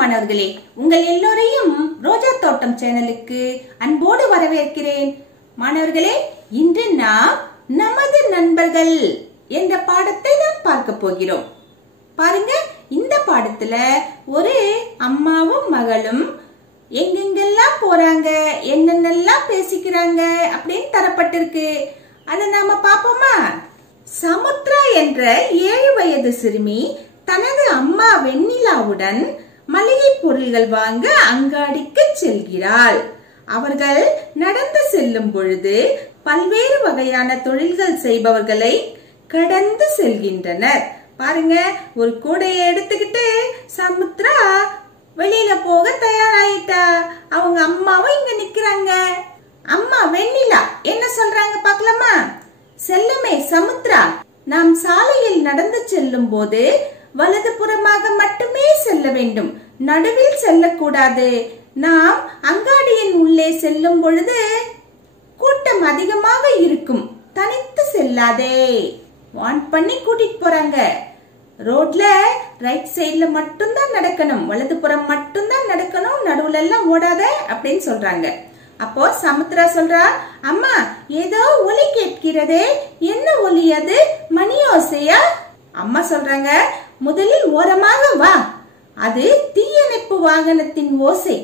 மாணவர்களே, உங்கள் எல்லோரையும் ரோஜா தோட்டம் சேனலுக்கு அன்போடு வரவேற்கிறேன். மாணவர்களே, இன்று நாம் நமது நண்பர்கள் என்ற பாடத்தை நாம் பார்க்க போகிறோம். பாருங்க, இந்த பாடத்துல ஒரு அம்மாவும் மகளும் எங்கெங்கெல்லாம் போறாங்க, என்னென்னலாம் பேசிக்கிறாங்க அப்படின்னு தரப்பட்டிருக்கு. அதை நாம பாப்போமா? சமுத்ரா என்ற 7 வயது சிறுமி தனது அம்மா வெண்ணிலாவுடன் மளிகை பொருள்கள் வாங்க அங்காடிக்கு செல்கிறாள். அவர்கள் நடந்து செல்லும் பொழுது பல்வேறு வகையான தொழில்கள் செய்பவர்களை கடந்து செல்கின்றனர். பாருங்க, ஒரு கூடையை எடுத்துக்கிட்டு சமுத்ரா வெளியில போக தயாராயிட்டா. அவங்க அம்மாவும் இங்க நிக்கிறாங்க. அம்மா வெண்ணிலா என்ன சொல்றாங்க பாக்கலாமா? செல்லமே சமுத்ரா, நாம் சாலையில் நடந்து செல்லும் போது வலது புறமாக மட்டுமே செல்ல வேண்டும், நடுவில் செல்லக்கூடாது. நாம் அங்காடியின் உள்ளே செல்லும் பொழுது கூட்டம் அதிகமாக இருக்கும், தனித்து செல்லாதே. வான் பண்ணி கூட்டிட்டு போறாங்க. ரோட்ல ரைட் சைட்ல மட்டும்தான் நடக்கணும், வலது புறம் மட்டும்தான் நடக்கணும், நடுவுல எல்லாம் ஓடாத அப்படின்னு சொல்றாங்க. அப்போ சமுத்ரா சொல்றா, அம்மா ஏதோ ஒலி கேட்கிறதே, என்ன ஒலி அது? மணி ஓசையா? அம்மா சொல்றாங்க, முதலில் ஓரமாக வா, அது தீயணைப்பு வாகனத்தின் ஓசை.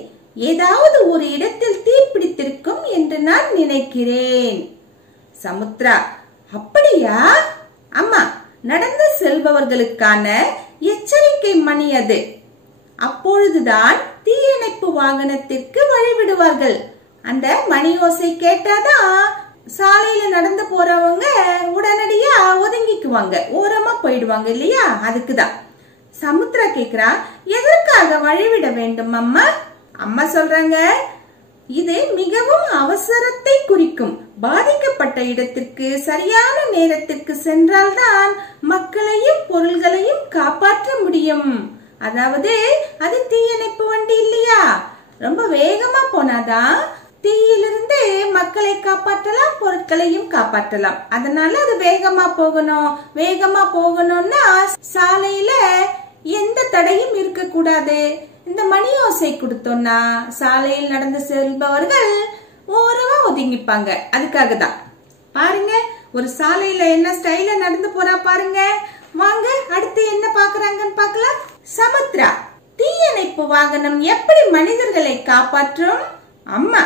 ஏதாவது ஒரு இடத்தில் தீ பிடித்திருக்கும் என்று நான் நினைக்கிறேன். சமுத்ரா, அப்படியா? அம்மா, நடந்து செல்பவர்களுக்கான எச்சரிக்கை மணி அது. அப்பொழுதுதான் தீயணைப்பு வாகனத்திற்கு வழிவிடுவார்கள். அந்த மணி ஓசை கேட்டாதான் சாலையில நடந்து போறவங்க உடனடியா ஒதுங்கிக்குவாங்க, ஓரமா போயிடுவாங்க இல்லையா? அதுக்குதான். சமுத்ரா கேக்குறா, எதற்காக வழிவிட வேண்டும் அம்மா? அம்மா சொல்றாங்க, இது மிகவும் அவசரத்தை குறிக்கும். பாதிக்கப்பட்ட இடத்திற்கு சரியான நேரத்திற்கு சென்றால்தான் மக்களையும் பொருள்களையும் காப்பாற்ற முடியும். அதாவது அது தீயணைப்பு வண்டி இல்லையா? ரொம்ப வேகமா போனாதான் தீயிலிருந்து மக்களை காப்பாற்றலாம், பொருட்களையும் காப்பாற்றலாம். அதனால அது வேகமா போகணும். வேகமா போகணும்னா சாலையில எந்த தடையும் இருக்க கூடாது. இந்த மணி ஓசை கொடுத்தோம்னா சாலையில் நடந்து செல்பவர்கள் ஓரமா ஒதுங்கிப்பாங்க. அதுக்காக தான். பாருங்க, ஒரு சாலையில என்ன ஸ்டைல நடந்து போறா பாருங்க. வாங்க, அடுத்து என்ன பாக்குறாங்கன்னு பாக்கலாம். சமுத்ரா, தீயணைப்பு வாகனம் எப்படி மனிதர்களை காப்பாற்றும்? அம்மா,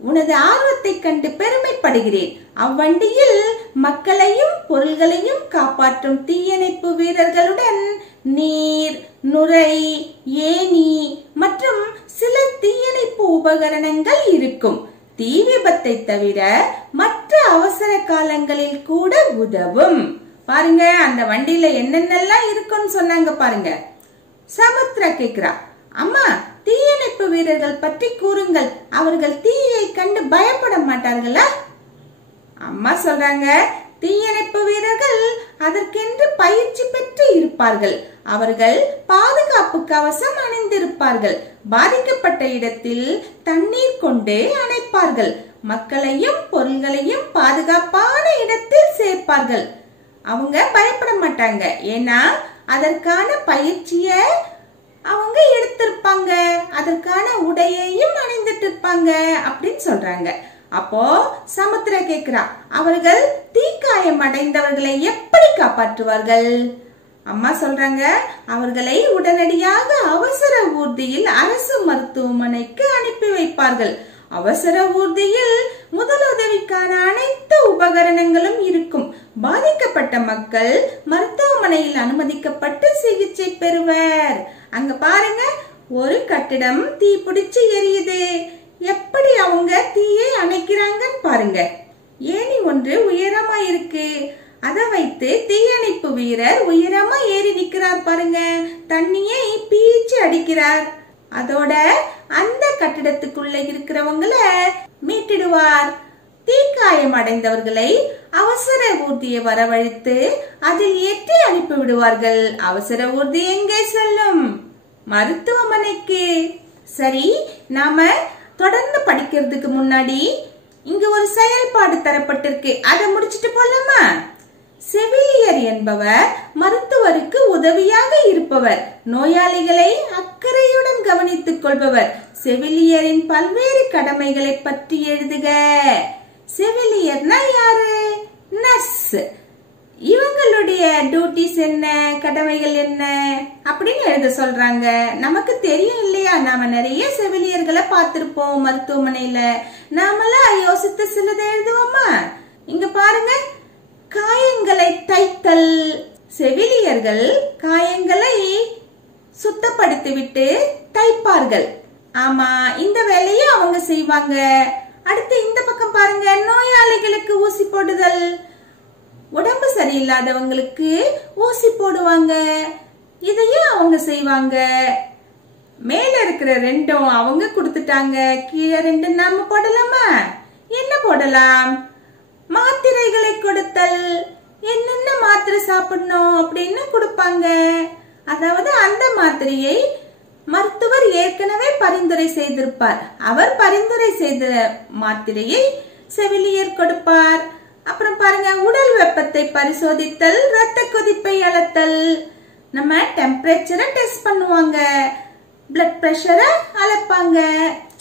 உனது ஆர்வத்தை கண்டு பெருமைப்படுகிறேன். அவ்வண்டியில் மக்களையும் பொருள்களையும் காப்பாற்றும் தீயணைப்பு வீரர்களுடன் நீர், நுரை, ஏணி மற்றும் சில தீயணைப்பு உபகரணங்கள் இருக்கும். தீ விபத்தை தவிர மற்ற அவசர காலங்களில் கூட உதவும். பாருங்க, அந்த வண்டியில என்னென்னலாம் இருக்குன்னு சொன்னாங்க பாருங்க. சமுத்ரா கேக்குறா, அம்மா தீயணைப்பு வீரர்கள் பற்றி கூறுங்கள், அவர்கள் தீயை கண்டு பயப்பட மாட்டார்களா? அம்மா சொல்றாங்க, தீயணைப்பு வீரர்கள் அதற்கென்று பயிற்சி பெற்று இருப்பார்கள். அவர்கள் பாதுகாப்பு கவசம் அணிந்திருப்பார்கள். பாதிக்கப்பட்ட இடத்தில் தண்ணீர் கொண்டு அணைப்பார்கள். மக்களையும் பொருள்களையும் பாதுகாப்பான இடத்தில் சேர்ப்பார்கள். அவங்க பயப்பட மாட்டாங்க, ஏன்னா அதற்கான பயிற்சிய அவங்க எடுத்திருப்பாங்க, அதற்கான உடையையும் அணிந்துட்டு இருப்பாங்க அப்படின்னு சொல்றாங்க. அப்போ சமுத்ரா கேக்குறா, அவர்கள் தீக்காயம் அடைந்தவர்களை எப்படி காப்பாற்றுவார்கள்? அம்மா சொல்றாங்க, அவர்களை உடனடியாக அவசர ஊர்தியில் அரசு மருத்துவமனைக்கு அனுப்பி வைப்பார்கள். அவசர ஊர்தியில் முதலுதவிக்கான அனைத்து உபகரணங்களும் இருக்கும். பாதிக்கப்பட்ட மக்கள் மருத்துவமனையில் அனுமதிக்கப்பட்டு சிகிச்சை பெறுவர். அங்க பாருங்க, ஒரு கட்டிடம் தீ பிடிச்சு எரியுது. எப்படி அவங்க தீயை அணைக்கிறாங்கன்னு பாருங்க. ஏணி ஒன்று உயரமா இருக்கு, அதை வைத்து தீயணைப்பு வீரர் உயரமா ஏறி நிக்கிறார் பாருங்க. தண்ணியை பீச்சு அடிக்கிறார். அதோட அந்த கட்டிடத்துக்குள்ள இருக்கிறவங்கள மீட்டிடுவார். தீக்காயம் அடைந்தவர்களை அவசர ஊர்தியை வரவழைத்து அதில் ஏற்றி அனுப்பி விடுவார்கள். அவசர ஊர்தி எங்கே செல்லும்? மருத்துவமனைக்கு. சரி, நாம தொடர்ந்து படிக்கிறதுக்கு முன்னாடி இங்க ஒரு செயல்பாடு தரப்பட்டிருக்கு, அதை முடிச்சிட்டு போலாமா? செவிலியர் என்பவர் மருத்துவருக்கு உதவியாக இருப்பவர், நோயாளிகளை அக்கறையுடன் கவனித்துக் கொள்பவர். செவிலியரின் பல்வேறு கடமைகளை பற்றி எழுதுக. செவிலியர்னா யாரு? நர்ஸ். இவங்களுடைய டியூட்டிஸ் என்ன, கடமைகள் என்ன அப்படின்னு எழுத சொல்றாங்க. நமக்கு தெரியும் இல்லையா, நாம நிறைய செவிலியர்களை பார்த்திருப்போம் மருத்துவமனையில. நாமெல்லாம் யோசித்து சிலதை எழுதுவோமா? இங்க பாருங்க, காயங்களை தைத்தல். செவிலியர்கள் காயங்களை சுத்தப்படுத்திவிட்டு தைப்பார்கள். ஆமா, இந்த வேலையை அவங்க செய்வாங்க. அடுத்து இந்த பக்கம் பாருங்க, நோயாளிகளுக்கு ஊசி போடுதல். உடம்பு சரியில்லாதவங்களுக்கு ஊசி போடுவாங்க, இதையும் அவங்க செய்வாங்க. மேல இருக்கிற ரெண்டும் அவங்க கொடுத்துட்டாங்க, கீழே ரெண்டு நாம போடலாமா? என்ன போடலாம்? மாத்திரைகளை கொடுத்தல். என்னென்ன மாத்திரை சாப்பிடணும் அப்படின்னு கொடுப்பாங்க. அதாவது அந்த மாத்திரையை மருத்துவர் ஏற்கனவே பரிந்துரை செய்திருப்பார். அவர் பரிந்துரை செய்த மாத்திரையை செவிலியர் கொடுப்பார். அப்புறம் பாருங்க, உடல் வெப்பத்தை பரிசோதித்தல், ரத்த கொதிப்பை அளத்தல். நம்ம டெம்பரேச்சரை டெஸ்ட் பண்ணுவாங்க, பிளட் பிரஷரை அளப்பாங்க.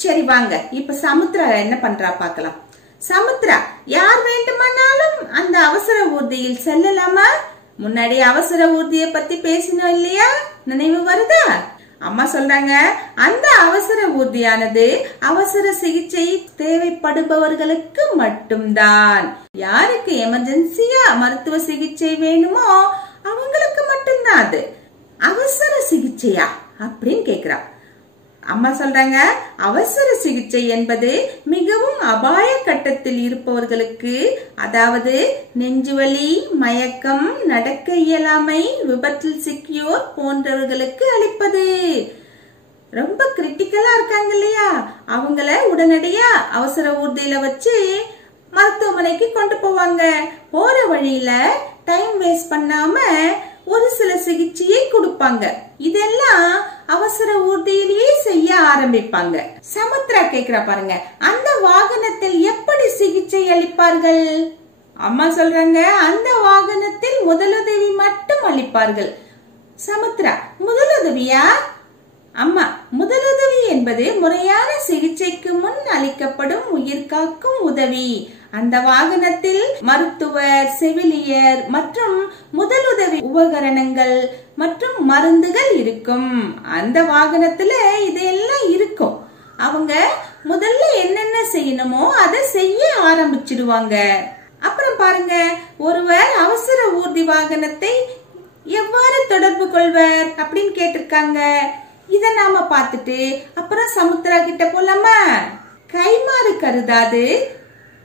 சரி வாங்க, இப்ப சமுத்திரா என்ன பண்றா பார்க்கலாம். சமுத்திரா, யார் வேண்டுமானாலும் அந்த அவசர ஊர்தியில் செல்லலாமா? முன்னாடி அவசர ஊர்தியை பத்தி பேசினோம் இல்லையா, நினைவு வருதா? அம்மா சொல்றாங்க, அந்த அவசர ஊர்தியானது அவசர சிகிச்சை தேவைப்படுபவர்களுக்கு மட்டும்தான். யாருக்கு எமர்ஜென்சியா மருத்துவ சிகிச்சை வேணுமோ அவங்களுக்கு மட்டும்தான் அது. அவசர சிகிச்சையா அப்படின்னு கேக்குறா. அம்மா சொல்றாங்க, அவசர சிகிச்சை என்பது மிகவும் அபாய கட்டத்தில் இருப்பவர்களுக்கு, அதாவது நெஞ்சுவலி, மயக்கம், நடக்க இயலாமை, விபத்தில் சிக்கியோர் போன்றவர்களுக்கு அளிப்பது. ரொம்ப கிரிட்டிக்கலா இருக்காங்க இல்லையா, அவங்கள உடனடியா அவசர ஊர்தியில வச்சு மருத்துவமனைக்கு கொண்டு போவாங்க. போற வழியில டைம் வேஸ்ட் பண்ணாம ஒரு சில சிகிச்சையை கொடுப்பாங்க. இதெல்லாம் அவசர ஊர்தியிலேயே செய்ய ஆரம்பிப்பாங்க. சமுத்திரா கேக்குறா பாருங்க, அந்த வாகனத்தில் எப்படி சிகிச்சை அளிப்பார்கள்? அம்மா சொல்றாங்க, அந்த வாகனத்தில் முதலுதவி மட்டும் அளிப்பார்கள். சமுத்திரா, முதலுதவியா? அம்மா, முதலுதவி என்பது முறையான சிகிச்சைக்கு முன் அளிக்கப்படும் உயிர் காக்கும் உதவி. அந்த வாகனத்தில் மருத்துவர், செவிலியர் மற்றும் முதலுதவி உபகரணங்கள் மற்றும் மருந்துகள் இருக்கும். அந்த வாகனத்துல இதெல்லாம் இருக்கும். அவங்க முதல்ல என்னென்ன செய்யணுமோ அதை செய்ய ஆரம்பிச்சிடுவாங்க. அப்புறம் பாருங்க, ஒருவர் அவசர ஊர்தி வாகனத்தை எவ்வாறு தொடர்பு கொள்வர் அப்படின்னு கேட்டிருக்காங்க. இத நாம பார்த்துட்டு அப்புறம் சமுத்திரா கிட்ட போலாமா? கைமாறு கருதாது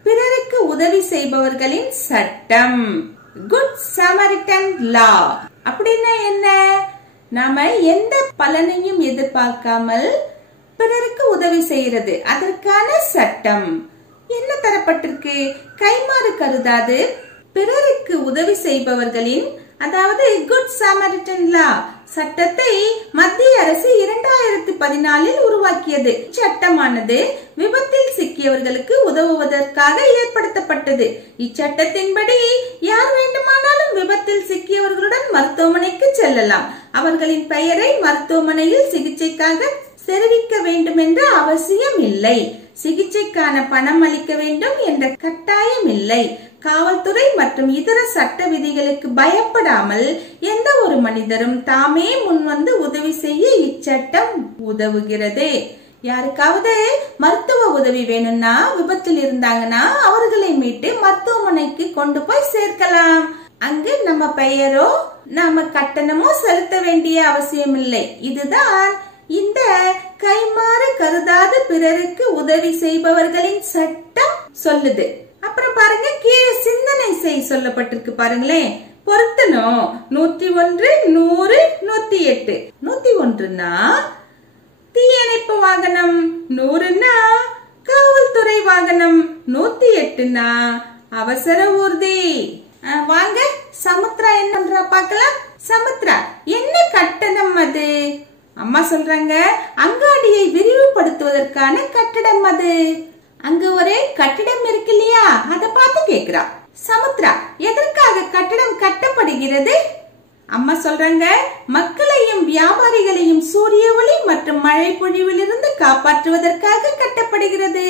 பிறருக்கு உதவி செய்பவர்களின் சட்டம், குட் சமரிட்டன் லா. அப்படின்னா என்ன? நாம எந்த பலனையும் எதிர்பார்க்காமல் பிறருக்கு உதவி செய்யறது, அதற்கான சட்டம் என்ன தரப்பட்டிருக்கு? கைமாறு கருதாது பிறருக்கு உதவி செய்பவர்களின், அதாவது குட் சமரிட்டன் லா சட்டத்தை மத்திய அரசு 2014 உருவாக்கியது. சட்டமானது விபத்தில் சிக்கியவர்களுக்கு உதவுவதற்காக ஏற்படுத்தப்பட்டது. இச்சட்டத்தின்படி யார் வேண்டுமானாலும் விபத்தில் சிக்கியவர்களுடன் மருத்துவமனைக்கு செல்லலாம். அவர்களின் பெயரை மருத்துவமனையில் சிகிச்சைக்காக தெரிவிக்க வேண்டும் என்ற அவசியம் இல்லை. சிகிச்சைக்கான பணம் அளிக்க வேண்டும் என்ற கட்டாயம் இல்லை. காவல்துறை மற்றும் இதர சட்ட விதிகளுக்கு பயப்படாமல் எந்த ஒரு மனிதரும் தாமே முன்வந்து உதவி செய்ய இச்சட்டம் உதவுகிறது. யாருக்காவது மருத்துவ உதவி வேணும்னா, விபத்தில் இருந்தாங்கன்னா அவர்களை மீட்டு மருத்துவமனைக்கு கொண்டு போய் சேர்க்கலாம். அங்கு நம்ம பெயரோ நாம கட்டணமோ செலுத்த வேண்டிய அவசியம் இல்லை. இதுதான் இந்த கைமாறு கருதாது பிறருக்கு உதவி செய்பவர்களின் சட்டம் சொல்லுது. அப்புறம் பாருங்க, கீழே சிந்தனை செய் சொல்லப்பட்டிருக்கு பாருங்களேன். பொருத்தணும். 101, 100, 108. 101னா தீயணைப்பு வாகனம், 100னா காவல்துறை வாகனம், 108னா அவசர ஊர்தி. வாங்க சமுத்திரா என்ன பண்றா பார்க்கலாம். சமுத்திரா, என்ன கட்டணம் அது? அம்மா சொல்றாங்க, அங்காடியை விரிவுபடுத்துவதற்கான கட்டடம் அது. அங்க ஒரு கட்டிடம் இருக்கு இல்லையா, அத பார்த்து கேக்குறா. சமுத்ரா, எதற்காக கட்டடம் கட்டப்படுகிறது? அம்மா சொல்றாங்க, மக்களையும் வியாபாரிகளையும் சூரிய ஒளி மற்றும் மழை பொழிவிலிருந்து காப்பாற்றுவதற்காக கட்டப்படுகிறது.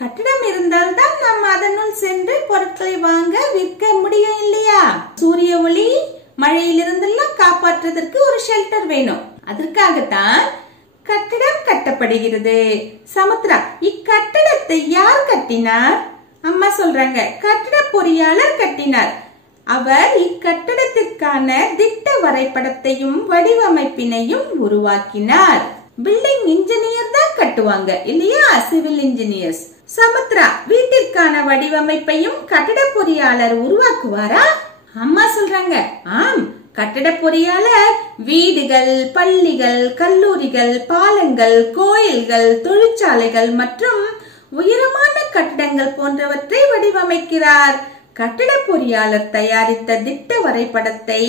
கட்டடம் இருந்தால்தான் நாம் அதனுள் சென்று பொருட்களை வாங்க விற்க முடியும் இல்லையா? சூரிய ஒளி மழையிலிருந்தெல்லாம் காப்பாற்றுவதற்கு ஒரு ஷெல்டர் வேணும். அதற்காகத்தான் கட்டடம் கட்டப்படுகிறது. சமுத்ரா, இக்கட்டடத்தை யார் கட்டினார்? அம்மா சொல்றாங்க, கட்டட பொறியாளர் கட்டினார். அவர் இக்கட்டடத்திற்கான திட்ட வரைபடத்தையும் வடிவமைப்பினையும் உருவாக்கினார். பில்டிங் இன்ஜினியர் தான் கட்டுவாங்க இல்லையா, சிவில் இன்ஜினியர்ஸ். சமுத்ரா, வீட்டிற்கான வடிவமைப்பையும் கட்டட பொறியாளர் உருவாக்குவாரா? அம்மா சொல்றாங்க, ஆம், கட்டட பொறியாளர் வீடுகள், பள்ளிகள், கல்லூரிகள், பாலங்கள், கோயில்கள், தொழிற்சாலைகள் மற்றும் உயரமான கட்டடங்கள் போன்றவற்றை வடிவமைக்கிறார். கட்டட பொறியாளர் தயாரித்த திட்ட வரைபடத்தை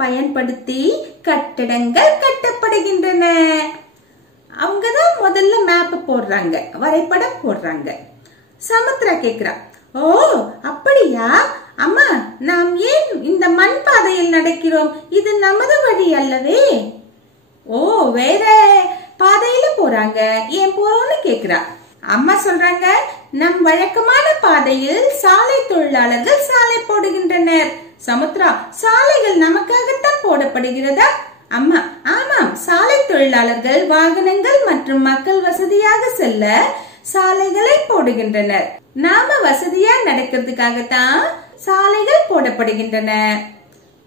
பயன்படுத்தி கட்டடங்கள் கட்டப்படுகின்றன. அவங்கதான் முதல்ல மேப் போடுறாங்க, வரைபடம் போடுறாங்க. சமுத்ரா கேக்குறா, ஓ அப்படியா அம்மா, நாம் ஏன் இந்த மண் பாதையில் நடக்கிறோம்? இது நமது வழி அல்லவே. ஓ, வேற பாதையில போறாங்க, ஏன் போறோம்னு கேக்குறா. அம்மா சொல்றாங்க, நம் வழக்கமான பாதையில் சாலை தொழிலாளர்கள் சாலை போடுகின்றனர். சமுத்ரா, சாலைகள் நமக்காகத்தான் போடப்படுகிறதா? அம்மா, ஆமாம், சாலை தொழிலாளர்கள் வாகனங்கள் மற்றும் மக்கள் வசதியாக செல்ல சாலைகளை போடுகின்றனர். நாம வசதியா நடக்கிறதுக்காகத்தான் சாலைகள் போடப்படுகின்றன.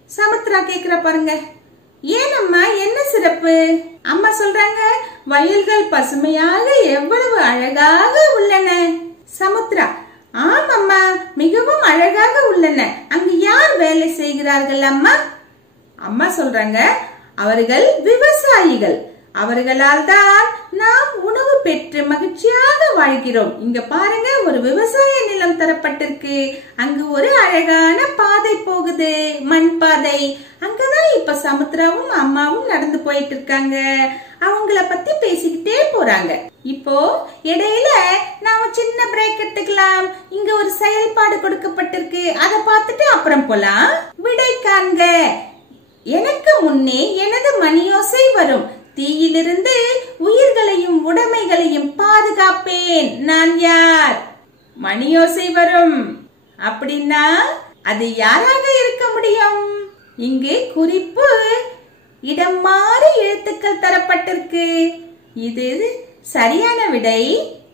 சமுத்ரா கேக்குற பாருங்க, ஏன் அம்மா, என்ன சிறப்பு? அம்மா சொல்றாங்க, வயல்கள் பசுமையாக எவ்வளவு அழகாக உள்ளன. சமுத்ரா, ஆம் அம்மா, மிகவும் அழகாக உள்ளன. அங்கு யார் வேலை செய்கிறார்கள் அம்மா? அம்மா சொல்றாங்க, அவர்கள் விவசாயிகள். அவர்களால் தான் நாம் உணவு பெற்று மகிழ்ச்சியாக வாழ்கிறோம். இங்க பாருங்க, ஒரு விவசாய நிலம் தரப்பட்டிருக்கு. அங்கு ஒரு அழகான பாதை போகுது, மண் பாதை. அங்கதான் இப்ப சமுத்ராவும் அம்மாவும் நடந்து போயிட்டு இருக்காங்க. அவங்கள பத்தி பேசிக்கிட்டே போறாங்க. இப்போ இடையில நாம சின்ன பிரேக் எடுத்துக்கலாம். இங்க ஒரு செயல்பாடு கொடுக்கப்பட்டிருக்கு, அதை பார்த்துட்டு அப்புறம் போலாம். விடை காண்க. எனக்கு முன்னே எனது மணியோசை வரும். தீயிலிருந்து உயிர்களையும் உடைமைகளையும் பாதுகாப்பேன். நான் யார்? மணியோசை வரும் அப்படின்னா அது யாராக இருக்க முடியும்? இங்கு குறிப்பு இடம் மாறி எழுத்துக்கள் தரப்பட்டிருக்கு. இது சரியான விடை,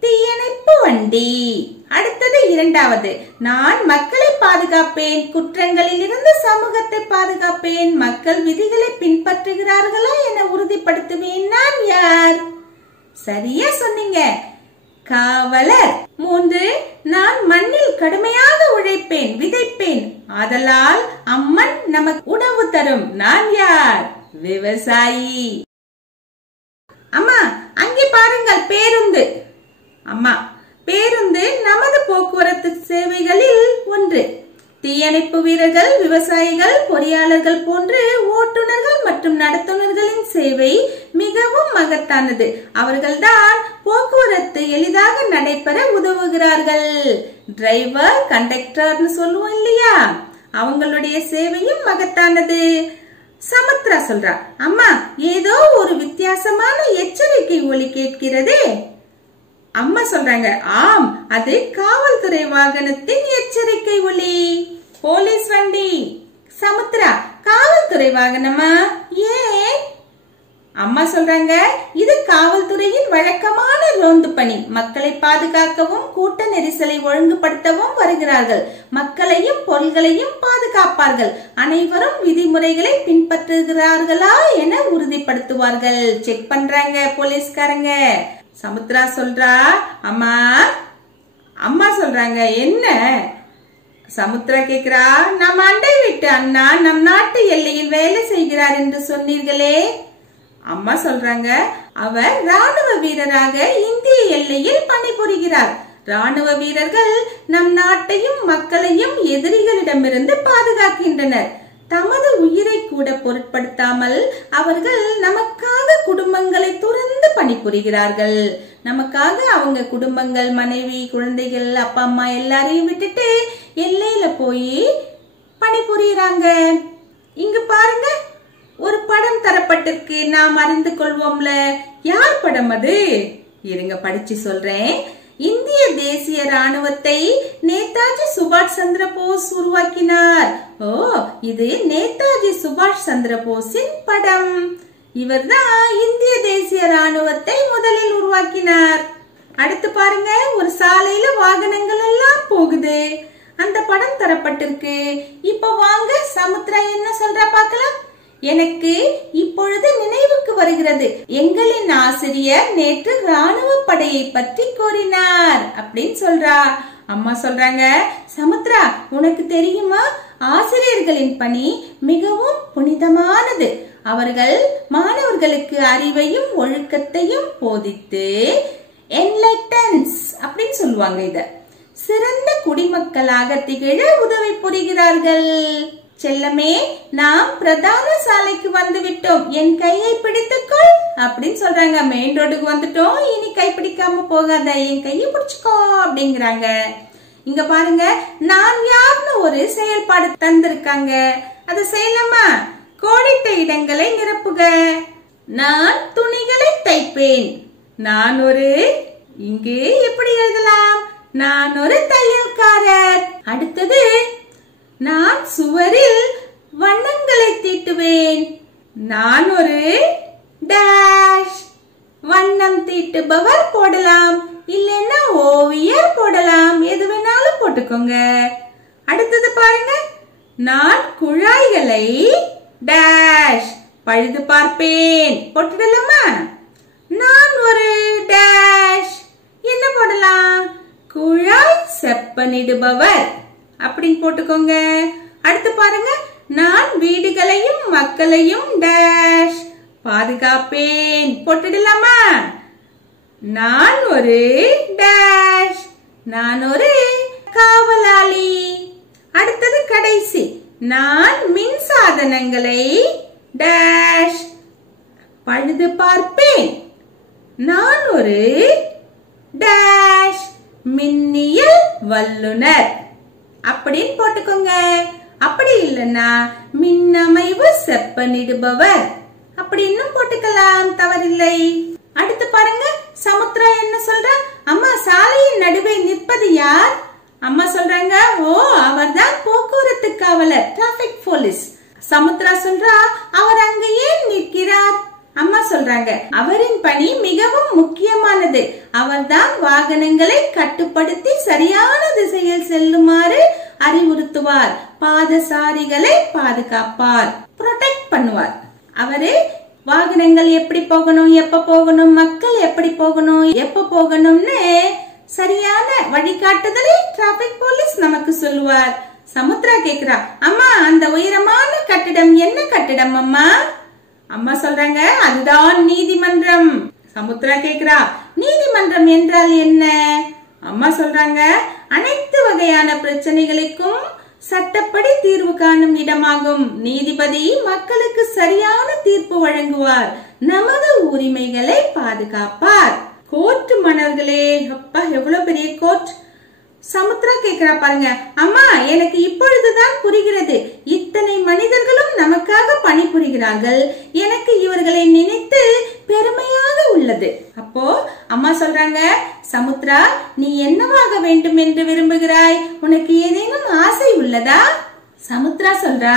தீயணைப்பு வண்டி. அடுத்தது இரண்டாவது, நான் மக்களை பாதுகாப்பேன், குற்றங்களில் இருந்து சமூகத்தை பாதுகாப்பேன், மக்கள் விதிகளை பின்பற்றுகிறார்களா என உறுதிப்படுத்துவேன். நான் யார்? சரியா சொன்னீங்க, காவலர். 3, நான் மண்ணில் கடுமையாக உழைப்பேன், விதைப்பேன், ஆதலால் அம்மன் நமக்கு உணவு தரும். நான் யார்? விவசாயி. அம்மா, அங்கே பாருங்கள், பேருந்து. அம்மா, பேருந்து நமது போக்குவரத்து சேவைகளில் ஒன்று. தீயணைப்பு வீரர்கள், விவசாயிகள், பொறியாளர்கள் போன்று ஓட்டுநர்கள் மற்றும் நடத்துனர்களின் சேவை மிகவும் மகத்தானது. அவர்கள்தான் போக்குவரத்து எளிதாக நடைபெற உதவுகிறார்கள். டிரைவர், கண்டக்டர்னு சொல்லுவோம் இல்லையா, அவங்களுடைய சேவையும் மகத்தானது. சமுத்ரா சொல்றா, அம்மா, ஏதோ ஒரு வித்தியாசமான எச்சரிக்கை ஒலி கேட்கிறதே. அம்மா சொல்றாங்க, ஆம், அது காவல்துறை வாகனத்தின் எச்சரிக்கை ஒலி. போலீஸ் வண்டி. சமுத்ரா, காவல்துறை வாகனமா? ஏன்? அம்மா சொல்றாங்க, இது காவல்துறையின் வழக்கமான ரோந்து பணி. மக்களை பாதுகாக்கவும் கூட்ட நெரிசலை ஒழுங்குபடுத்தவும் வருகிறார்கள். மக்களையும் பொருள்களையும் பாதுகாப்பார்கள். அனைவரும் விதிமுறைகளை பின்பற்றுகிறார்களா என உறுதிப்படுத்துவார்கள். செக் பண்றாங்க போலீஸ்காரங்க. சமுத்ரா சொல்றா, அம்மா. அம்மா சொல்றாங்க, என்ன? சமுத்ரா கேக்குறா, நம் அண்டை வீட்டு அண்ணா நம் நாட்டு எல்லையில் வேலை செய்கிறார் என்று சொன்னீர்களே. அம்மா சொல்றாங்க, அவர் ராணுவ வீரராக இந்திய எல்லையில் பணிபுரிகிறார். ராணுவ வீரர்கள் நம் நாட்டையும் மக்களையும் எதிரிகளிடமிருந்து பாதுகாக்கின்றனர். தமது உயிரை கூட பொருட்படுத்தாமல் அவர்கள் நமக்காக குடும்பங்களை துறந்து பணிபுரிகிறார்கள். நமக்காக அவங்க குடும்பங்கள், மனைவி, குழந்தைகள், அப்பா அம்மா எல்லாரையும் விட்டுட்டு எல்லையில போய் பணிபுரியுறாங்க. இங்க பாருங்க, ஒரு படம் தரப்பட்டிருக்கு, நாம் அறிந்து கொள்வோம்ல. யார் படம் அது? இருங்க படிச்சு சொல்றேன். இந்திய தேசிய ராணுவத்தை நேதாஜி சுபாஷ் சந்திர போஸ் உருவாக்கினார். ஓ, இது நேதாஜி சுபாஷ் சந்திர போஸின் படம். இவர்தான் இந்திய தேசிய ராணுவத்தை முதலில் உருவாக்கினார். அடுத்து பாருங்க, ஒரு சாலையில வாகனங்கள் எல்லாம் போகுது. அந்த படம் தரப்பட்டிருக்கு. இப்ப வாங்க சமுத்ரா என்ன சொல்றா பார்க்கலாம். எனக்கு இப்பொழுது நினைவுக்கு வருகிறது, எங்களின் ஆசிரியர் நேற்று ராணுவ படையை பற்றி கூறினார் அப்படின்னு சொல்றா. அம்மா சொல்றாங்க, சமுத்ரா உனக்கு தெரியுமா, ஆசிரியர்களின் பணி மிகவும் புனிதமானது. அவர்கள் மாணவர்களுக்கு அறிவையும் ஒழுக்கத்தையும் போதித்து என்லைட்டன்ஸ் அப்படின்னு சொல்லுவாங்க, இத சிறந்த குடிமக்களாக திகழ உதவி புரிகிறார்கள். செல்லமே, நாம் பிரதான சாலைக்கு வந்து விட்டோம், என் கையை பிடித்துக்கொள் அப்படின்னு சொல்றாங்க. மெயின் ரோடுக்கு வந்துட்டோம், இனி கை பிடிக்காம போகாத, என் கையை பிடிச்சுக்கோ அப்படிங்கிறாங்க. இங்க பாருங்க, நான் யாருன்னு ஒரு செயல்பாடு தந்திருக்காங்க. அதை செய்யலாமா? கோடிட்ட இடங்களை நிரப்புக. நான் துணிகளை தைப்பேன். நான் ஒரு, இங்கு எப்படி எழுதலாம்? நான் ஒரு தையல்காரர். அடுத்தது, நான் சுவரில் வண்ணங்களை தீட்டுவேன். நான் ஒரு டேஷ். வண்ணம் தீட்டுபவர் போடலாம், இல்லைன்னா ஓவியர் போடலாம், எது வேணாலும் போட்டுக்கோங்க. அடுத்தது பாருங்க, நான் குழாய்களை டேஷ் பழுது பார்ப்பேன், போட்டுடலாமா? நான் ஒரு டேஷ், என்ன போடலாம்? குழாய் செப்பனிடுபவர் அப்படின்னு போட்டுக்கோங்க. அடுத்து பாருங்க, நான் வீடுகளையும் மக்களையும் டேஷ் பாதுகாப்பேன், போட்டுடலாமா? நான் ஒரு டேஷ், நான் ஒரு காவலாளி. அடுத்தது கடைசி, நான் மின் சாதனங்களை டேஷ் பழுது பார்ப்பேன். நான் ஒரு டேஷ் மின்னியல் வல்லுனர் அப்படின்னு போட்டுக்கோங்க. அப்படி இல்லைன்னா மின்னமைவு செப்பனிடுபவர் அப்படின்னு போட்டுக்கலாம், தவறில்லை. அடுத்து பாருங்க, சமுத்ரா என்ன சொல்றா? அம்மா, சாலையின் நடுவே நிற்பது யார்? அம்மா சொல்றாங்க, ஓ, அவர்தான் போக்குவரத்து காவலர், டிராபிக் போலீஸ். சமுத்ரா சொல்றா, அவர் அங்க ஏன் நிற்கிறார்? அம்மா சொல்றாங்க, அவரின் பணி மிகவும் முக்கியமானது. அவர்தான் வாகனங்களை கட்டுப்படுத்தி சரியான திசையில் செல்லுமாறு அறிவுறுத்துவார், பாதசாரிகளை பாதுகாப்பார், ப்ரொடெக்ட் பண்ணுவார். அவரு வாகனங்கள் எப்படி போகணும், எப்ப போகணும், மக்கள் எப்படி போகணும், எப்ப போகணும்னு சரியான வழிகாட்டுதலை டிராபிக் போலீஸ் நமக்கு சொல்லுவார். சமுத்ரா கேக்குறா, அம்மா, அந்த உயரமான கட்டிடம் என்ன கட்டிடம் அம்மா? அம்மா சொல்றாங்க, அதுதான் நீதிமன்றம். சமுத்ரா கேக்குறா, நீதிமன்றம் என்றால் என்ன? அம்மா சொல்றாங்க, அனைத்து வகையான பிரச்சனைகளுக்கும் சட்டப்படி தீர்வு காணும் இடமாகும். நீதிபதி மக்களுக்கு சரியான தீர்ப்பு வழங்குவார், நமது உரிமைகளை பாதுகாப்பார். கோர்ட் மன்னர்களே, அப்பா எவ்வளவு பெரிய கோர்ட். சமுத்ரா கேக்குறா பாருங்க, அம்மா, எனக்கு இப்பொழுதுதான் புரிகிறது, இத்தனை மனிதர்களும் நமக்காக பணிபுரிகிறார்கள், எனக்கு இவர்களை நினைத்து பெருமையாக உள்ளது. அப்போ அம்மா சொல்றாங்க, சமுத்ரா, நீ என்னவாக வேண்டும் என்று விரும்புகிறாய்? உனக்கு ஏதேனும் ஆசை உள்ளதா? சமுத்ரா சொல்றா,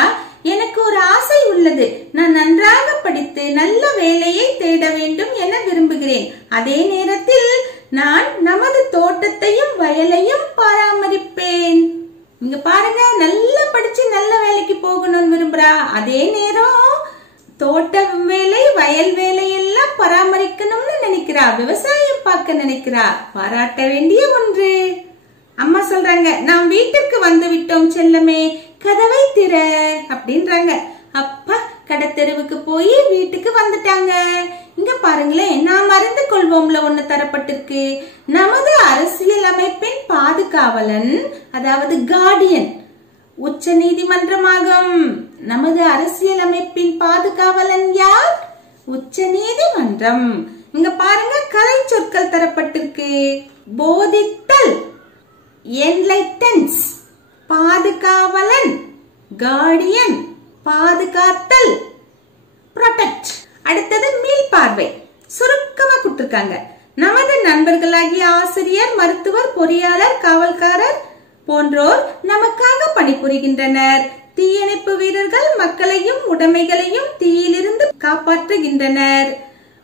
எனக்கு ஒரு ஆசை உள்ளது. நான் நன்றாக படித்து நல்ல வேலையை தேட வேண்டும் என விரும்புகிறேன். அதே நேரத்தில் நான் நமது தோட்டத்தையும் வயலையும் பராமரிப்பேன். இங்க பாருங்க, நல்லா படிச்சு நல்ல வேலைக்கு போகணும்னு விரும்புறா. அதே நேரம் தோட்ட வேலை, வயல் வேலை எல்லாம் பராமரிக்கணும்னு நினைக்கிறா, விவசாயம் பார்க்க நினைக்கிறா. பாராட்ட வேண்டிய ஒன்று. அம்மா சொல்றாங்க, நாம் வீட்டுக்கு வந்து விட்டோம் செல்லமே, கதவை திற அப்படின்றாங்க. அப்பா, கடத்தெருவுக்கு போய் வீட்டுக்கு வந்துட்டாங்க. இங்க பாருங்களேன், நாம் அறிந்து கொள்வோம்ல ஒண்ணு தரப்பட்டிருக்கு. நமது அரசியல் அமைப்பின் பாதுகாவலன், அதாவது கார்டியன், உச்ச நீதிமன்றமாகும். நமது அரசியல் அமைப்பின் பாதுகாவலன் யார்? உச்ச நீதிமன்றம். இங்க பாருங்க, கலை சொற்கள் தரப்பட்டிருக்கு. போதித்தல், என்லைட்டன்ஸ், பாதுகாவலன், கார்டியன், பாதுகாத்தல், ப்ரொடெக்ட். அடுத்தது மீள்பார்வை. சுருக்கமா கொடுத்திருக்காங்க. நமது நண்பர்களாகிய ஆசிரியர், மருத்துவர், பொறியாளர், காவல்காரர் போன்றோர் நமக்காக பணிபுரிகின்றனர். தீயணைப்பு வீரர்கள் மக்களையும் உடைமைகளையும் தீயிலிருந்து காப்பாற்றுகின்றனர்.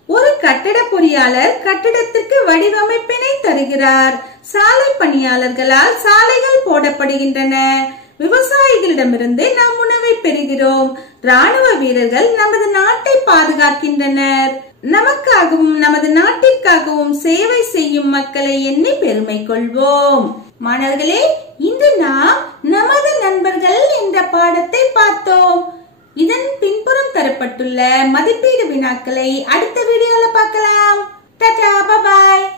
ஒரு கட்டட பொறியாளர் கட்டிடத்திற்கு வடிவமைப்பினை தருகிறார். சாலை பணியாளர்களால் சாலைகள் போடப்படுகின்றன. விவசாயிகளிடமிருந்து நாம் உணவை பெறுகிறோம். ராணுவ வீரர்கள் நமது நாட்டை பாதுகாக்கின்றனர். நமக்காகவும் நமது நாட்டிற்காகவும் சேவை செய்யும் மக்களை எண்ணி பெருமை கொள்வோம். மாணவர்களே, இன்று நாம் நமது நண்பர்கள் என்ற பாடத்தை பார்த்தோம். இதன் பின்புறம் தரப்பட்டுள்ள மதிப்பீடு வினாக்களை அடுத்த வீடியோல பார்க்கலாம். Tata, bye bye.